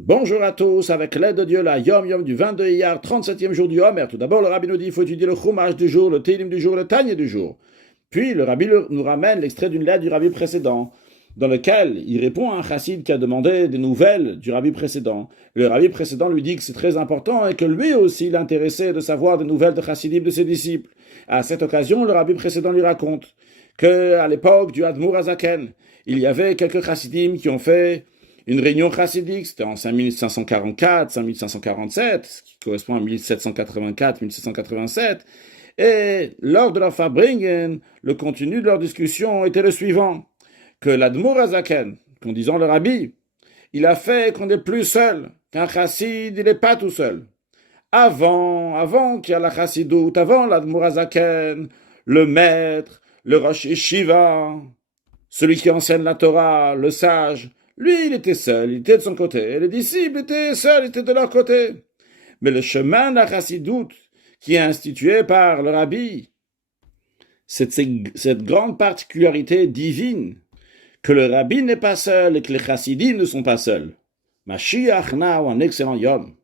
Bonjour à tous, avec l'aide de Dieu, la Yom Yom du 22 Iyar, 37e jour du Homer. Tout d'abord, le Rabbi nous dit qu'il faut étudier le Chumash du jour, le Télim du jour, le Tanya du jour. Puis, le Rabbi nous ramène l'extrait d'une lettre du Rabbi précédent, dans lequel il répond à un chassid qui a demandé des nouvelles du Rabbi précédent. Le Rabbi précédent lui dit que c'est très important et que lui aussi l'intéressait de savoir des nouvelles de chassidim de ses disciples. À cette occasion, le Rabbi précédent lui raconte qu'à l'époque du Admour Azaken, il y avait quelques chassidim qui ont fait une réunion chassidique, c'était en 5544, 5547, ce qui correspond à 1784, 1787. Et lors de leur Farbringen, le contenu de leur discussion était le suivant, que l'Admour Azaken, qu'en disant le Rabbi, il a fait qu'on n'est plus seul, qu'un chassid, il n'est pas tout seul. Avant qu'il y a la chassidoute, avant l'Admour Azaken, le maître, le Rosh Yeshiva, celui qui enseigne la Torah, le sage, lui, il était seul, il était de son côté. Et les disciples étaient seuls, ils étaient de leur côté. Mais le chemin de la chassidoute, qui est institué par le Rabbi, c'est cette grande particularité divine, que le Rabbi n'est pas seul et que les chassidim ne sont pas seuls. Mashiach now, un excellent yom.